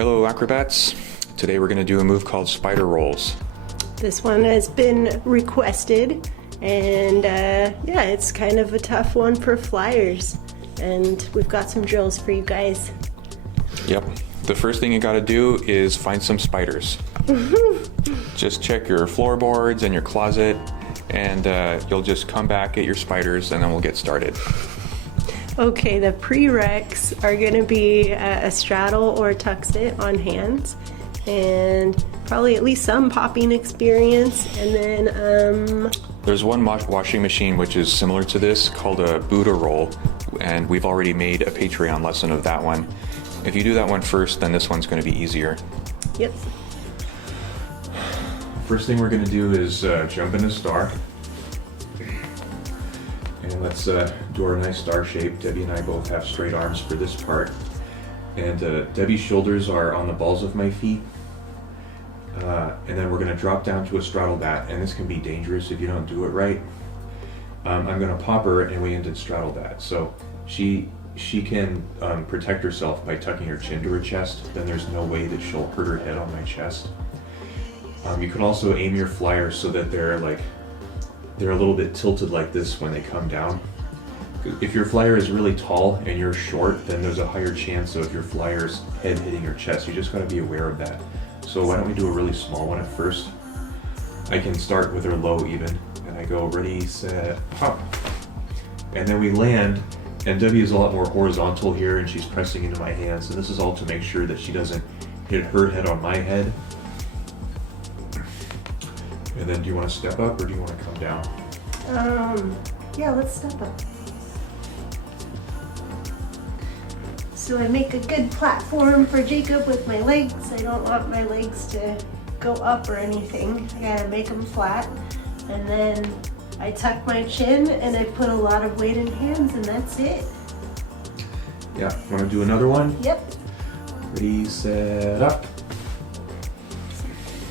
Hello acrobats! Today we're going to do a move called spider rolls. This one has been requested, and yeah, it's kind of a tough one for flyers, and we've got some drills for you guys. Yep. The first thing you got to do is find some spiders. Just check your floorboards and your closet, and you'll just come back, get your spiders, and then we'll get started. Okay, the prereqs are going to be a straddle or tuck sit on hands, and probably at least some popping experience, and then There's one washing machine which is similar to this called a Buddha roll, and we've already made a Patreon lesson of that one. If you do that one first, then this one's going to be easier. Yep. First thing we're going to do is jump in a star. And let's do our nice star shape. Debbie and I both have straight arms for this part. And Debbie's shoulders are on the balls of my feet. And then we're going to drop down to a straddle bat, and this can be dangerous if you don't do it right. I'm going to pop her and we ended straddle bat. So she can protect herself by tucking her chin to her chest. Then there's no way that she'll hurt her head on my chest. You can also aim your flyers so that they're a little bit tilted like this when they come down. If your flyer is really tall and you're short, then there's a higher chance of your flyer's head hitting your chest. You just got to be aware of that. So why don't we do a really small one at first? I can start with her low even, and I go ready, set, pop. And then we land, and Debbie is a lot more horizontal here, and she's pressing into my hands. So this is all to make sure that she doesn't hit her head on my head. And then do you want to step up or do you want to come down? Yeah, let's step up. So I make a good platform for Jacob with my legs. I don't want my legs to go up or anything. I gotta make them flat. And then I tuck my chin and I put a lot of weight in hands, and that's it. Yeah, want to do another one? Yep. Ready, set, up.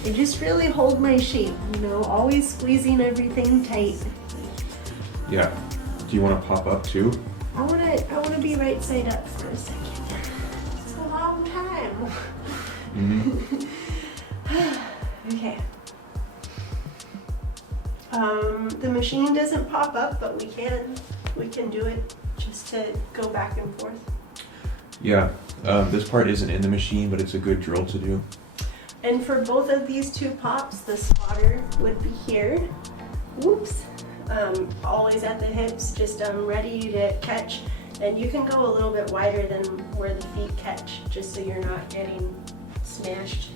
I just really hold my shape, always squeezing everything tight. Yeah. Do you want to pop up too? I wanna be right side up for a second. It's a long time. Mm-hmm. Okay. The machine doesn't pop up, but we can do it just to go back and forth. Yeah. This part isn't in the machine, but it's a good drill to do. And for both of these two pops, the spotter would be here. Whoops. Always at the hips, just ready to catch. And you can go a little bit wider than where the feet catch, just so you're not getting smashed.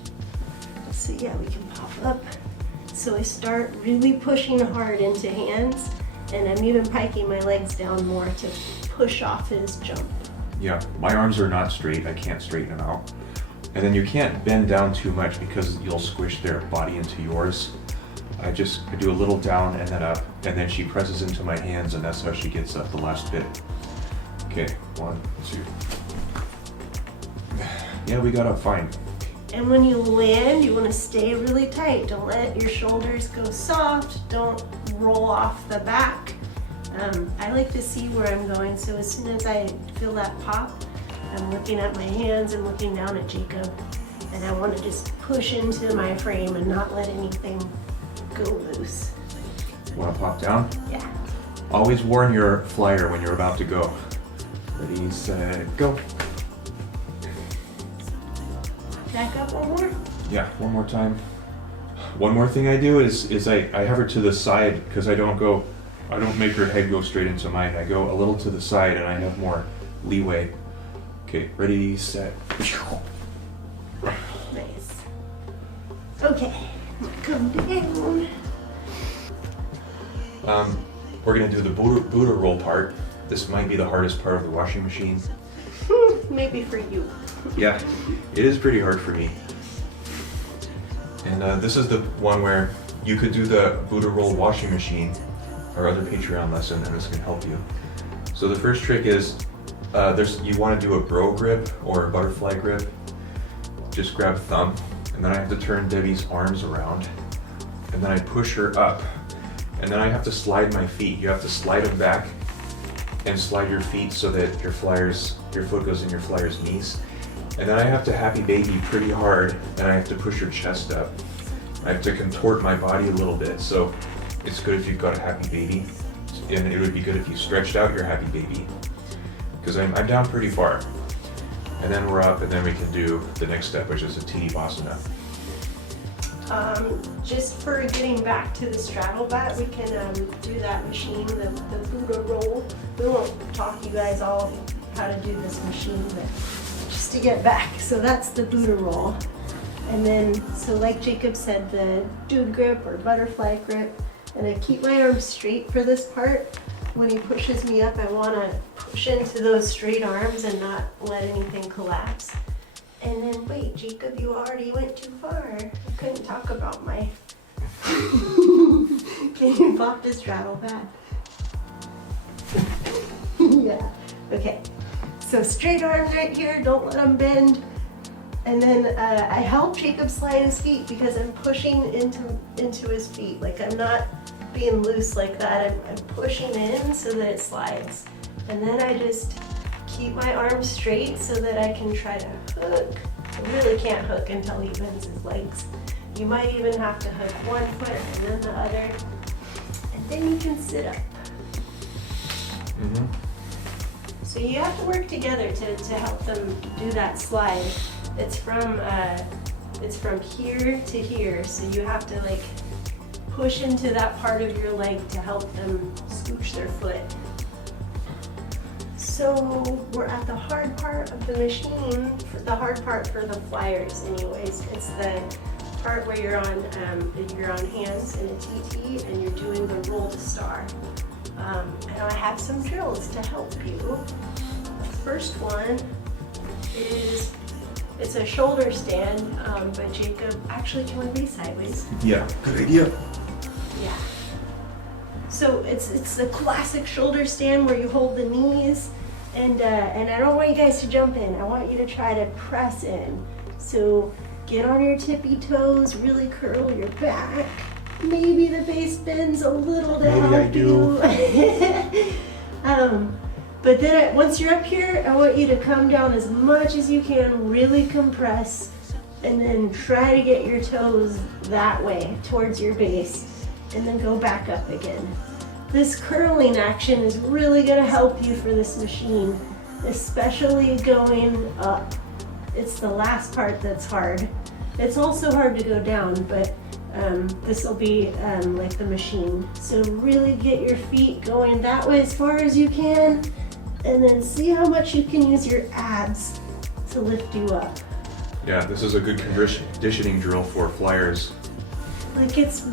So yeah, we can pop up. So I start really pushing hard into hands, and I'm even piking my legs down more to push off his jump. Yeah, my arms are not straight. I can't straighten them out. And then you can't bend down too much because you'll squish their body into yours. I do a little down and then up, and then she presses into my hands, and that's how she gets up the last bit. Okay, 1, 2. Yeah, we got up fine. And when you land, you want to stay really tight. Don't let your shoulders go soft. Don't roll off the back. I like to see where I'm going, so as soon as I feel that pop, I'm looking at my hands and looking down at Jacob. And I want to just push into my frame and not let anything go loose. Want to pop down? Yeah. Always warn your flyer when you're about to go. Ready, set, go. Back up one more. Yeah, one more time. One more thing I do is I have her to the side because I don't make her head go straight into mine. I go a little to the side and I have more leeway. Okay, ready, set. Nice. Okay, come down. We're gonna do the Buddha roll part. This might be the hardest part of the washing machine. Maybe for you. Yeah, it is pretty hard for me. And this is the one where you could do the Buddha roll washing machine, our other Patreon lesson, and this can help you. So the first trick is, you want to do a bro grip or a butterfly grip. Just grab thumb, and then I have to turn Debbie's arms around, and then I push her up, and then I have to slide my feet. You have to slide them back and slide your feet so that your foot goes in your flyer's knees. And then I have to happy baby pretty hard, and I have to push her chest up. I have to contort my body a little bit, so it's good if you've got a happy baby, and it would be good if you stretched out your happy baby, because I'm down pretty far. And then we're up, and then we can do the next step, which is a Tadasana. Just for getting back to the straddle bat, we can do that machine, the Buddha roll. We won't talk you guys all how to do this machine, but just to get back. So that's the Buddha roll. And then, so like Jacob said, the dude grip or butterfly grip. And I keep my arms straight for this part. When he pushes me up, I want to push into those straight arms and not let anything collapse. And then, wait, Jacob, you already went too far. I couldn't talk about my... Can you pop this straddle back? Yeah, okay. So straight arms right here, don't let them bend. And then I help Jacob slide his feet because I'm pushing into his feet. Like I'm not being loose like that. I'm pushing in so that it slides. And then I just keep my arms straight so that I can try to hook. I really can't hook until he bends his legs. You might even have to hook one foot and then the other. And then you can sit up. Mm-hmm. So you have to work together to help them do that slide. It's from here to here, so you have to like push into that part of your leg to help them scooch their foot. So we're at the hard part of the machine, the hard part for the flyers anyways. It's the part where you're on hands in a TT and you're doing the roll to star. And I have some drills to help you. The first one is, it's a shoulder stand, but Jacob, actually, do you want to be sideways? Yeah, good idea. Yeah. So it's the classic shoulder stand where you hold the knees, and I don't want you guys to jump in. I want you to try to press in. So get on your tippy toes, really curl your back. Maybe the base bends a little to help you. But then once you're up here, I want you to come down as much as you can, really compress, and then try to get your toes that way towards your base, and then go back up again. This curling action is really going to help you for this machine, especially going up. It's the last part that's hard. It's also hard to go down, but this will be like the machine. So really get your feet going that way as far as you can, and then see how much you can use your abs to lift you up. Yeah, this is a good conditioning drill for flyers. Like it's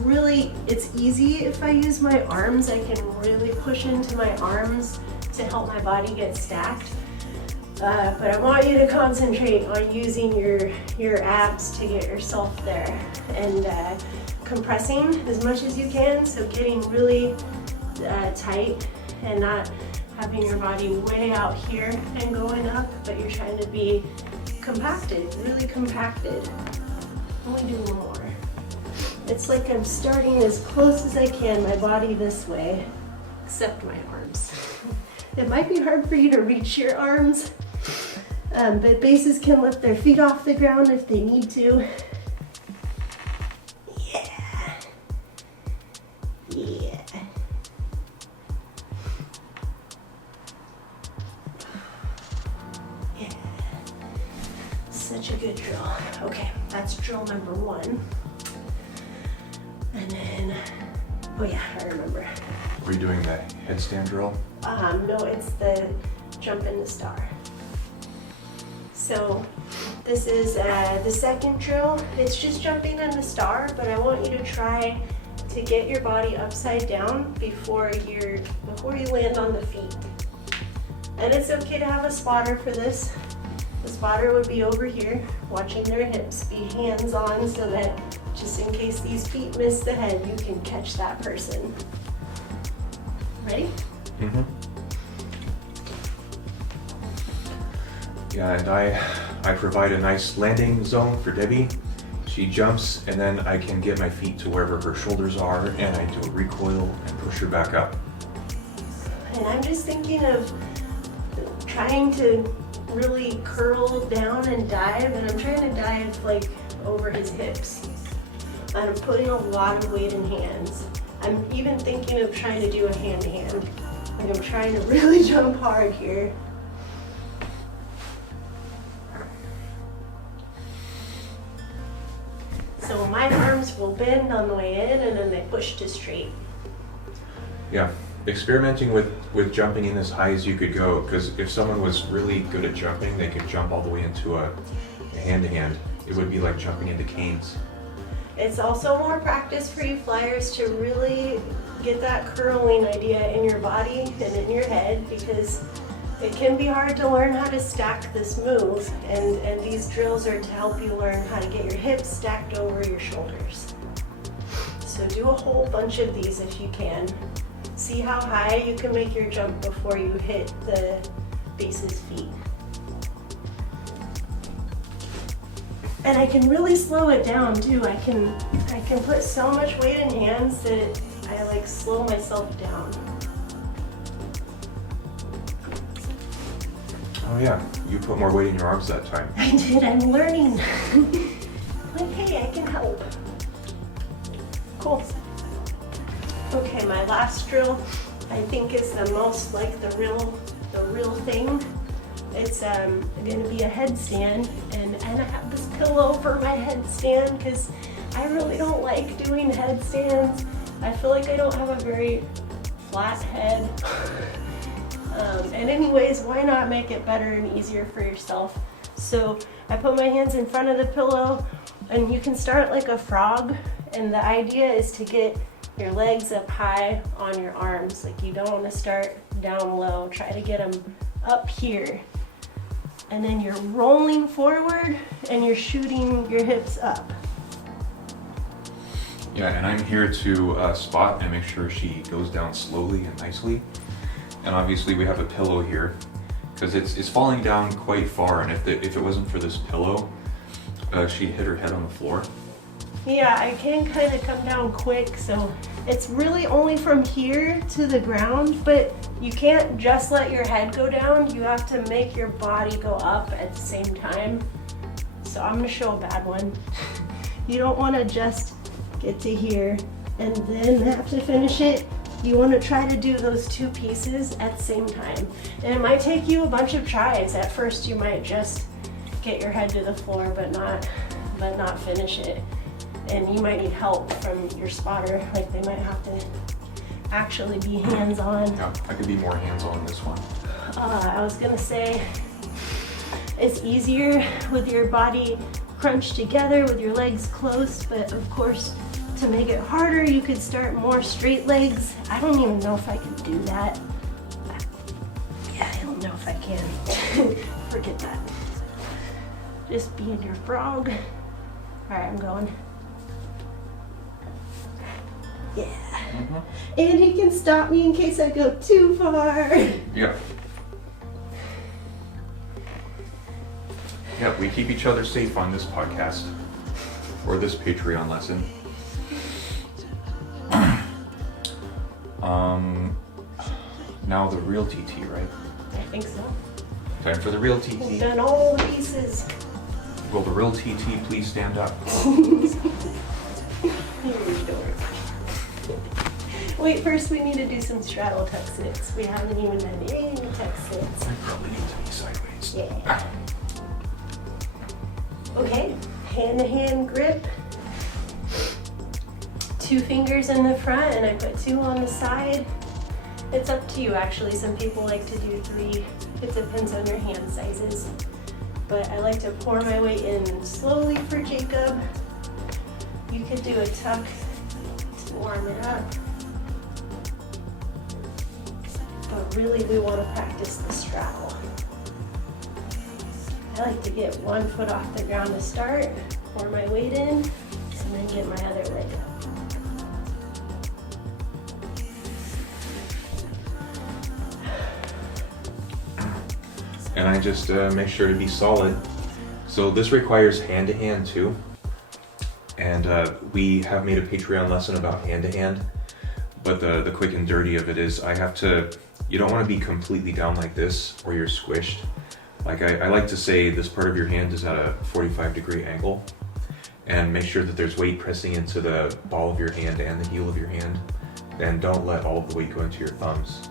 easy if I use my arms. I can really push into my arms to help my body get stacked. But I want you to concentrate on using your abs to get yourself there, and compressing as much as you can, so getting really tight and not having your body way out here and going up, but you're trying to be compacted, really compacted. Let me do one more. It's like I'm starting as close as I can, my body this way, except my arms. It might be hard for you to reach your arms, but bases can lift their feet off the ground if they need to. Yeah. Yeah. Yeah. Such a good drill. Okay, that's drill number one. And then, oh yeah, I remember. Were you doing the headstand drill? No, it's the jump in the star. So this is the second drill. It's just jumping in the star, but I want you to try to get your body upside down before you land on the feet. And it's okay to have a spotter for this. The spotter would be over here, watching their hips, be hands-on so that just in case these feet miss the head, you can catch that person. Ready? Mm-hmm. Yeah, and I provide a nice landing zone for Debbie. She jumps, and then I can get my feet to wherever her shoulders are, and I do a recoil and push her back up. And I'm just thinking of trying to really curl down and dive, and I'm trying to dive like over his hips. And I'm putting a lot of weight in hands. I'm even thinking of trying to do a hand-to-hand. Like I'm trying to really jump hard here. So my arms will bend on the way in and then they push to straight. Yeah, experimenting with jumping in as high as you could go, because if someone was really good at jumping, they could jump all the way into a hand-to-hand. It would be like jumping into canes. It's also more practice for you flyers to really get that curling idea in your body and in your head, because it can be hard to learn how to stack this move, and these drills are to help you learn how to get your hips stacked over your shoulders. So do a whole bunch of these if you can. See how high you can make your jump before you hit the base's feet. And I can really slow it down too. I can put so much weight in hands that I like slow myself down. Oh yeah, you put more weight in your arms that time. I did, I'm learning. Like, hey, I can help. Cool. Okay, my last drill, I think is the most like the real thing. It's gonna be a headstand, and I have this pillow for my headstand because I really don't like doing headstands. I feel like I don't have a very flat head. And anyways, why not make it better and easier for yourself? So I put my hands in front of the pillow, and you can start like a frog, and the idea is to get your legs up high on your arms. Like you don't want to start down low. Try to get them up here. And then you're rolling forward and you're shooting your hips up. Yeah, and I'm here to spot and make sure she goes down slowly and nicely. And obviously we have a pillow here because it's falling down quite far, and if it wasn't for this pillow, she'd hit her head on the floor. Yeah, I can kind of come down quick, so it's really only from here to the ground, but you can't just let your head go down. You have to make your body go up at the same time. So I'm gonna show a bad one. You don't wanna just get to here and then have to finish it. You wanna try to do those two pieces at the same time. And it might take you a bunch of tries. At first you might just get your head to the floor but not finish it. And you might need help from your spotter, like they might have to actually be hands-on. Yeah, I could be more hands-on in this one. I was gonna say, it's easier with your body crunched together, with your legs close, but of course, to make it harder, you could start more straight legs. I don't even know if I can do that. Yeah, I don't know if I can. Forget that. Just being your frog. All right, I'm going. Yeah. Mm-hmm. And he can stop me in case I go too far. Yeah. Yeah, we keep each other safe on this podcast or this Patreon lesson. Now the real TT, right? I think so. Time for the real We've TT. done all the pieces. Will the real TT please stand up? Wait, first we need to do some straddle tuck sits. We haven't even done any tuck sits. I probably need to be sideways. Yeah. Okay, hand-to-hand grip. 2 fingers in the front, and I put 2 on the side. It's up to you, actually. Some people like to do 3. It depends on your hand sizes. But I like to pour my weight in slowly for Jacob. You could do a tuck to warm it up. But really, we want to practice the straddle. I like to get 1 foot off the ground to start, pour my weight in, and then get my other leg up. And I just make sure to be solid. So this requires hand-to-hand too. And we have made a Patreon lesson about hand-to-hand. But the quick and dirty of it is you don't want to be completely down like this or you're squished. Like I like to say this part of your hand is at a 45-degree angle, and make sure that there's weight pressing into the ball of your hand and the heel of your hand, and don't let all of the weight go into your thumbs.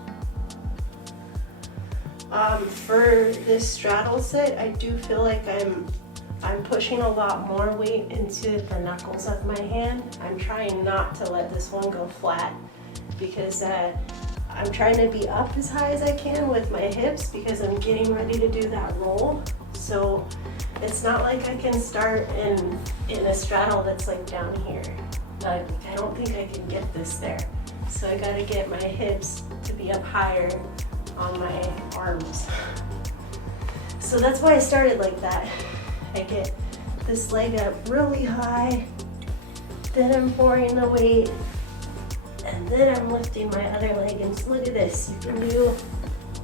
For this straddle sit, I do feel like I'm pushing a lot more weight into the knuckles of my hand. I'm trying not to let this one go flat because I'm trying to be up as high as I can with my hips because I'm getting ready to do that roll. So it's not like I can start in a straddle that's like down here. I don't think I can get this there. So I gotta get my hips to be up higher on my arms. So that's why I started like that. I get this leg up really high, then I'm pouring the weight, and then I'm lifting my other leg. And look at this, you can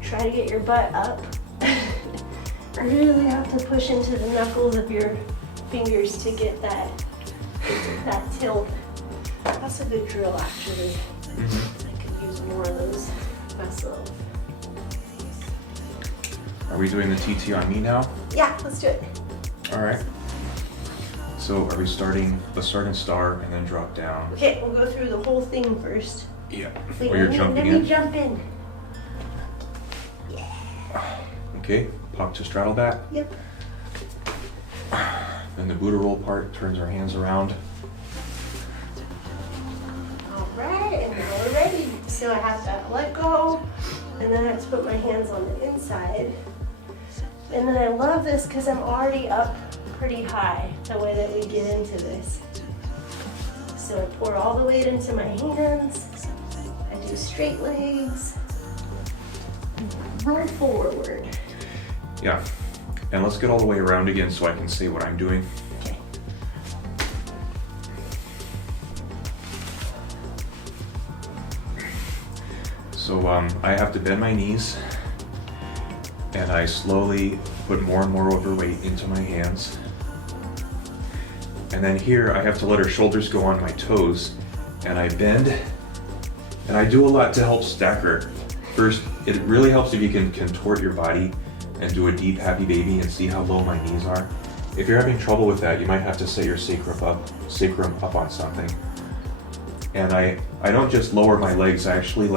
try to get your butt up. You really have to push into the knuckles of your fingers to get that tilt. That's a good drill actually. I could use more of those myself. Are we doing the TT on me now? Yeah, let's do it. All right. So are we starting, let's start in star and then drop down. Okay, we'll go through the whole thing first. Yeah. Wait, Or you're jumping let in. me jump in. Okay, pop to straddle back. Yep. Then the Buddha roll part turns our hands around. All right, and now we're ready. So I have to let go, and then I have to put my hands on the inside. And then I love this because I'm already up pretty high the way that we get into this. So I pour all the weight into my hands. I do straight legs. Roll forward. Yeah. And let's get all the way around again so I can see what I'm doing. Okay. So I have to bend my knees, and I slowly put more and more overweight into my hands. And then here I have to let her shoulders go on my toes, and I bend, and I do a lot to help stack her. First, it really helps if you can contort your body and do a deep happy baby and see how low my knees are. If you're having trouble with that, you might have to set your sacrum up on something. And I don't just lower my legs, I actually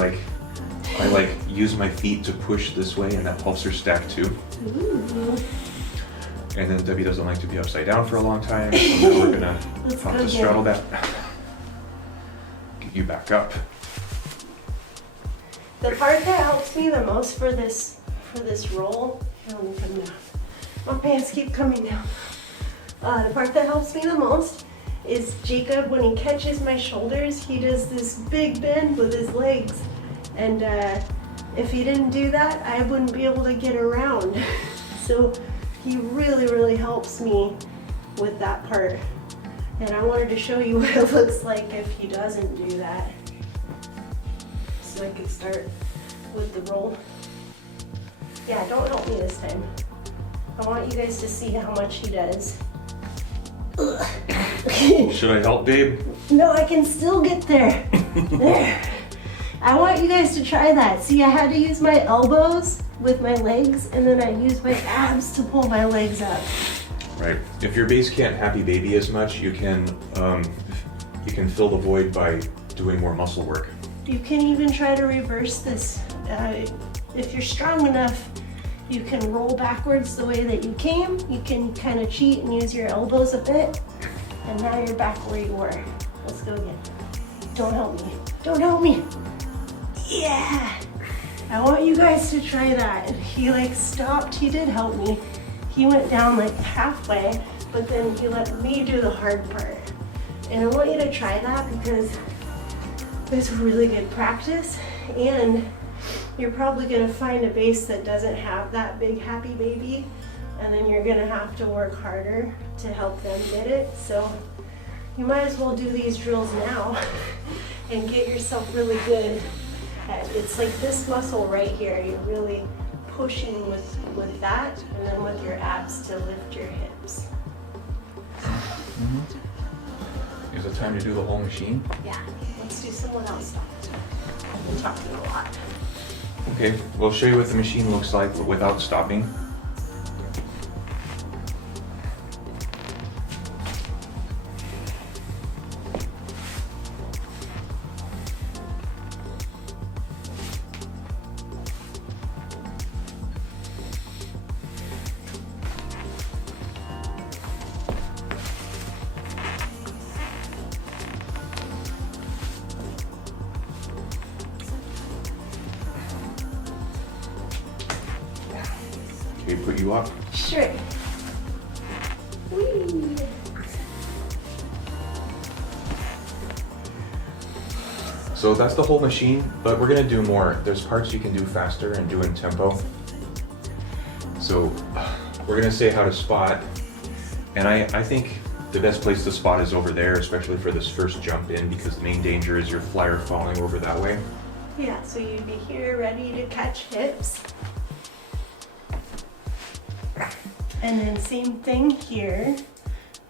I use my feet to push this way, and that helps her stack too. Ooh. And then Debbie doesn't like to be upside down for a long time, so now we're gonna Let's pop go the straddle again. back. Get you back up. The part that helps me the most for this roll, let me come down. My pants keep coming down. The part that helps me the most is Jacob, when he catches my shoulders, he does this big bend with his legs. And if he didn't do that, I wouldn't be able to get around. So he really, really helps me with that part. And I wanted to show you what it looks like if he doesn't do that. So I could start with the roll. Yeah, don't help me this time. I want you guys to see how much he does. Should I help, babe? No, I can still get there. There. I want you guys to try that. See, I had to use my elbows with my legs, and then I used my abs to pull my legs up. Right. If your base can't happy baby as much, you can fill the void by doing more muscle work. You can even try to reverse this. If you're strong enough, you can roll backwards the way that you came. You can kind of cheat and use your elbows a bit. And now you're back where you were. Let's go again. Don't help me. Don't help me. Yeah. I want you guys to try that. He stopped. He did help me. He went down halfway, but then he let me do the hard part. And I want you to try that because it's really good practice, and you're probably going to find a base that doesn't have that big happy baby, and then you're going to have to work harder to help them get it. So you might as well do these drills now and get yourself really good at, it's like this muscle right here, you're really pushing with that, and then with your abs to lift your hips. Is it time to do the whole machine? Yeah, let's do some without stopping. I've been talking a lot. Okay, we'll show you what the machine looks like without stopping. you up? Sure. Whee! So that's the whole machine, but we're gonna do more. There's parts you can do faster and do in tempo. So we're gonna say how to spot, and I think the best place to spot is over there, especially for this first jump in, because the main danger is your flyer falling over that way. Yeah, so you'd be here ready to catch hips. And then same thing here.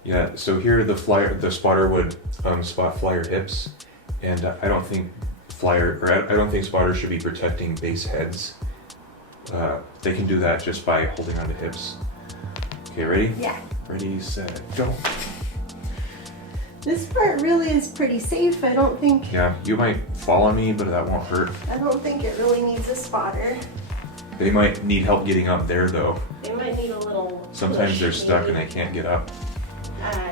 Yeah, so here the spotter would spot flyer hips, and I don't think I don't think spotters should be protecting base heads. They can do that just by holding on to hips. Okay, ready? Yeah. Ready, set, go. This part really is pretty safe. I don't think Yeah, you might fall on me, but that won't hurt. it really needs a spotter. They might need help getting up there though. They might need a little Sometimes push, they're stuck and maybe. they can't get up.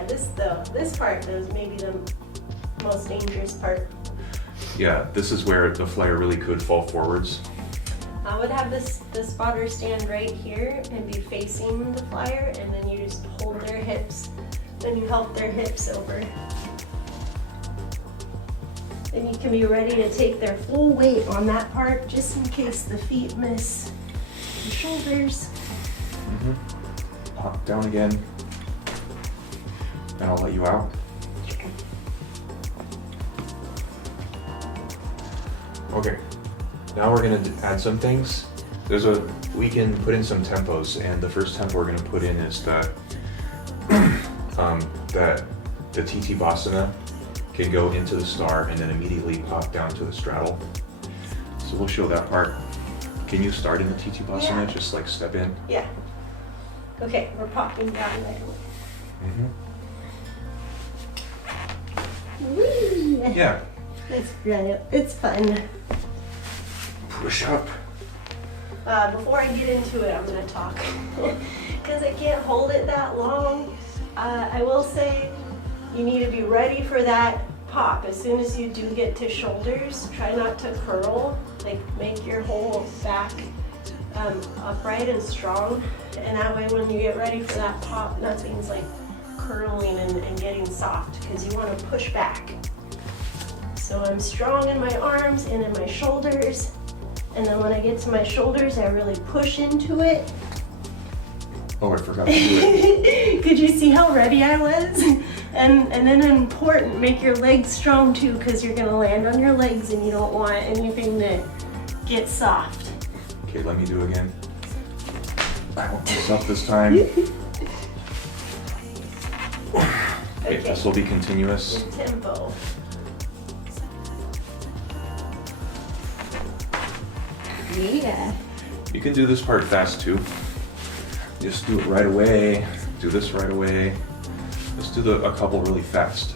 This part though is maybe the most dangerous part. Yeah, this is where the flyer really could fall forwards. I would have the spotter stand right here and be facing the flyer, and then you just hold their hips. Then you help their hips over. And you can be ready to take their full weight on that part just in case the feet miss the shoulders. Pop down again. And I'll let you out. Okay, now we're gonna add some things. We can put in some tempos, and the first tempo we're gonna put in is the TT Basana can go into the star and then immediately pop down to the straddle. So we'll show that part. Can you start in the TT Basana? Yeah. Just like step in. Yeah. Okay, we're popping down right away. Whee! Yeah. It's fun. Push up. Before I get into it, I'm gonna talk because I can't hold it that long. I will say you need to be ready for that pop. As soon as you do get to shoulders, try not to curl. Like make your whole back upright and strong, and that way when you get ready for that pop, nothing's like curling and getting soft because you want to push back. So I'm strong in my arms and in my shoulders. And then when I get to my shoulders, I really push into it. Oh, I forgot to do it. Could you see how ready I was? And then important, make your legs strong too, because you're gonna land on your legs and you don't want anything to get soft. Okay, let me do it again. I won't mess up this time. Okay, this will be continuous. Good tempo. Yeah. You can do this part fast too. Just do it right away. Do this right away. Let's do a couple really fast.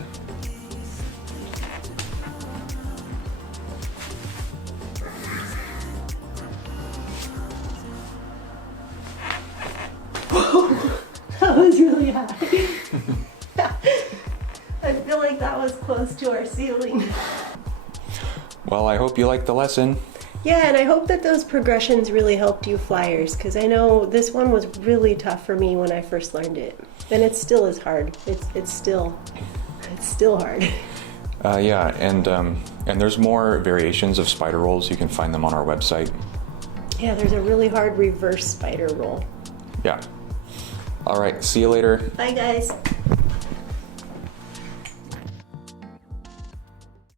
That was really high. I feel like that was close to our ceiling. Well, I hope you liked the lesson. Yeah, and I hope that those progressions really helped you flyers, because I know this one was really tough for me when I first learned it. And it still is hard. It's still hard. Yeah, and there's more variations of spider rolls. You can find them on our website. Yeah, there's a really hard reverse spider roll. Yeah. All right, see you later. Bye guys.